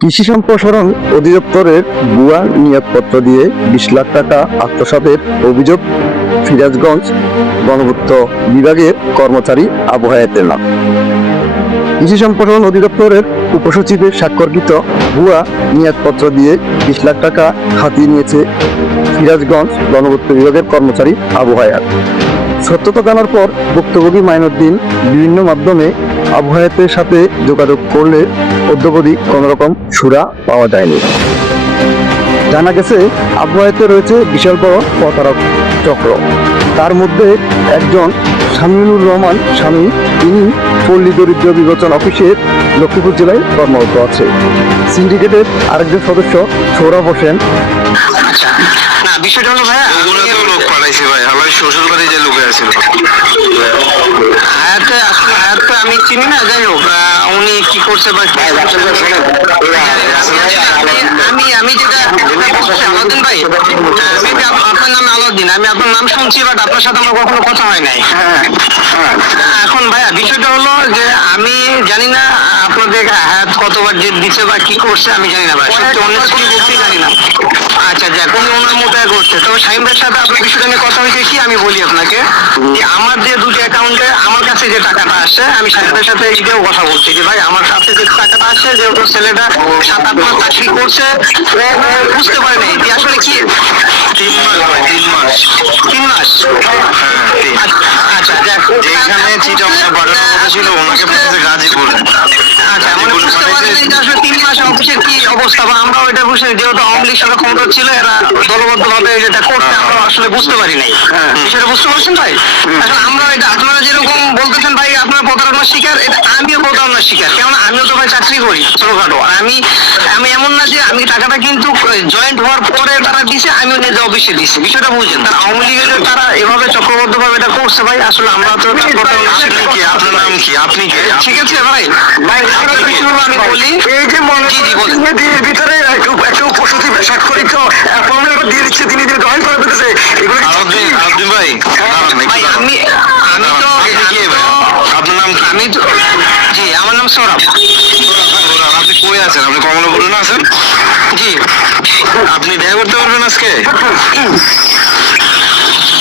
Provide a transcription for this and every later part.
কৃষি সম্প্রসারণ অধিদপ্তরের ভুয়া নিয়োগপত্র দিয়ে 20 লাখ টাকা আত্মসাতের অভিযোগ সিরাজগঞ্জ গণপূর্ত বিভাগের কর্মচারী আবু হায়াতের নাম। কৃষি সম্প্রসারণ অধিদপ্তরের উপসচিবের স্বাক্ষরকৃত ভুয়া নিয়োগপত্র দিয়ে 20 লাখ টাকা হাতিয়ে নিয়েছে সিরাজগঞ্জ গণপূর্ত বিভাগের কর্মচারী আবু হায়াত। সত্যতা জানার পর ভুক্তভোগী মাইনুদ্দিন বিভিন্ন মাধ্যমে আবু হায়াতের সাথে যোগাযোগ করলে অদ্যবধি কোনোরকম সুরা পাওয়া যায়নি। জানা গেছে আবু হায়াতে রয়েছে বিশাল বড় প্রতারক চক্র। তার মধ্যে একজন শামীমুর রহমান স্বামী, তিনি পল্লী দরিদ্র বিবেচনা অফিসের লক্ষ্মীপুর জেলায় কর্মরত আছে। সিন্ডিকেটের আরেকজন সদস্য সৌরভ হোসেন। আচ্ছা, না বিষয়টা হলো ভাইয়া, ওগুলো তো লোক পাঠাইছে ভাই, আমার শ্বশুর বাড়ি যে লোক আছে হায়াতে আসলে হায়াতকে আমি চিনি না, যাই হোক উনি কি করছে বা কি আমি আমি যেটা বলছি আলাউদ্দিন ভাই, maybe আপনার নাম আলাউদ্দিন, আমি আপনার নাম শুনছি, বাট আপনার সাথে আমার কখনো কথা হয় নাই। এখন ভাইয়া বিষয়টা হলো যে আমি জানি না আপনাদের হায়াত কতবার জেদ দিচ্ছে বা কি করছে আমি জানি না ভাই, সত্যি অনেস্টলি বলতেই জানি না। আচ্ছা যাক, উনি ওনার মতো করছে। তবে শাহিম ভাইয়ের সাথে আপনার বিষয়টা নিয়ে কথা হয়েছে কি, আমি বলি আপনাকে যে আমার যে দুটি অ্যাকাউন্টে আমার কাছে যে টাকাটা আসে, আমি শাহিম ভাইয়ের সাথে এটাও কথা বলছি যে ভাই আমার কাছে যে টাকাটা আসে, যেহেতু ছেলেটা 7-8 মাস চাকরি করছে, বুঝতে পারে নাই যে আসলে কি 3 মাস ভাই, 3 মাস। 3 মাস। আচ্ছা যাক, যেখানে চিটাগাং পাঠানোর কথা ছিল ওনাকে পাঠাইছে গাজীপুরে। আচ্ছা মানে বুঝতে পারেন যে আসলে 3 মাস অফিসের কি অবস্থা, বা আমরাও এটা বুঝতে, যেহেতু আওয়ামী লীগ সরকার ক্ষমতা ছিল, এরা দলবদ্ধ ভাবে যেটা করছে আমরা আসলে বুঝতে পারি নাই। বিষয়টা বুঝতে পারছেন ভাই? আসলে আমরা এটা আপনারা যেরকম বলতেছেন ভাই আপনার প্রতারণার শিকার, এটা আমিও প্রতারণার শিকার, কেননা আমিও তো ভাই চাকরি করি ছোটখাটো। আমি আমি এমন না যে আমি টাকাটা কিন্তু জয়েন্ট হওয়ার পরে তারা দিছে, আমিও নিজে অফিসে দিচ্ছি। বিষয়টা বুঝছেন, তারা আওয়ামী লীগের তারা এভাবে চক্রবদ্ধ ভাবে এটা করছে ভাই, আসলে আমরা তো প্রতারণার শিকার। কি আপনার নাম কি, আপনি কি? ঠিক আছে ভাই, ভাই আমি বলি এই যে মনের ভিতরে একটা উপসচিব স্বাক্ষরিত অ্যাপয়েন্টমেন্ট দিয়ে দিচ্ছে, তিনি যে জয়েন করে দিতেছে, এগুলো আলাউদ্দিন ভাই, ভাই আমি তো আপনার নাম কি? আমি তো জি, আমার নাম সৌরভ। আপনি কই আছেন? আপনি কমলাপুরে না আছেন? জি আপনি দেখা করতে পারবেন আজকে?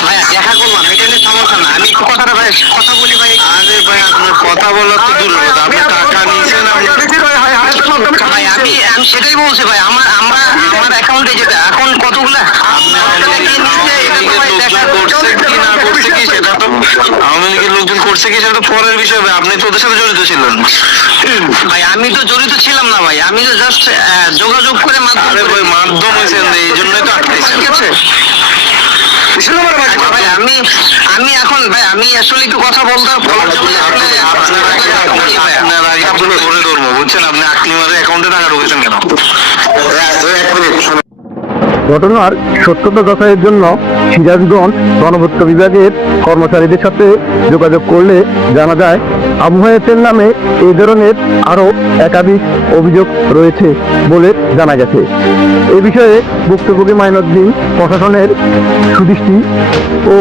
ভাইয়া দেখা করলাম, এটা নিয়ে সমস্যা না, আমি একটু কথাটা ভাই কথা বলি ভাই। আরে ভাই আপনার কথা বলার তো দূর কথা, আপনি টাকা নিয়েছেন। ভাই আমি আমি সেটাই বলছি ভাই, আমার অ্যাকাউন্টে যেটা এখন কতগুলা আওয়ামী লীগের লোকজন করছে কি সেটা তো পরের বিষয় ভাই, আপনি তো ওদের সাথে জড়িত ছিলেন। ভাই আমি তো জড়িত ছিলাম না ভাই, আমি তো জাস্ট যোগাযোগ করে মাধ্যম হয়েছেন, এই জন্যই তো আটকাইছেন। ঠিক আছে ভাই, আমি আমি এখন ভাই আমি আসলে একটু কথা বলার জন্য আপনার আগে আপনার ধরে ধরবো, বুঝছেন? আপনি আকলিমারের অ্যাকাউন্টে টাকা ঢুকেছেন কেন? ঘটনার সত্যতা যাচাইয়ের জন্য সিরাজগঞ্জ গণপূর্ত বিভাগের কর্মচারীদের সাথে যোগাযোগ করলে জানা যায় আবু হায়াতের নামে এই ধরনের আরও একাধিক অভিযোগ রয়েছে বলে জানা গেছে। এ বিষয়ে ভুক্তভোগী মাইনুদ্দিন প্রশাসনের সুদৃষ্টি ও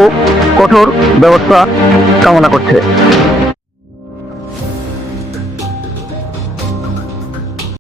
কঠোর ব্যবস্থা কামনা করছে।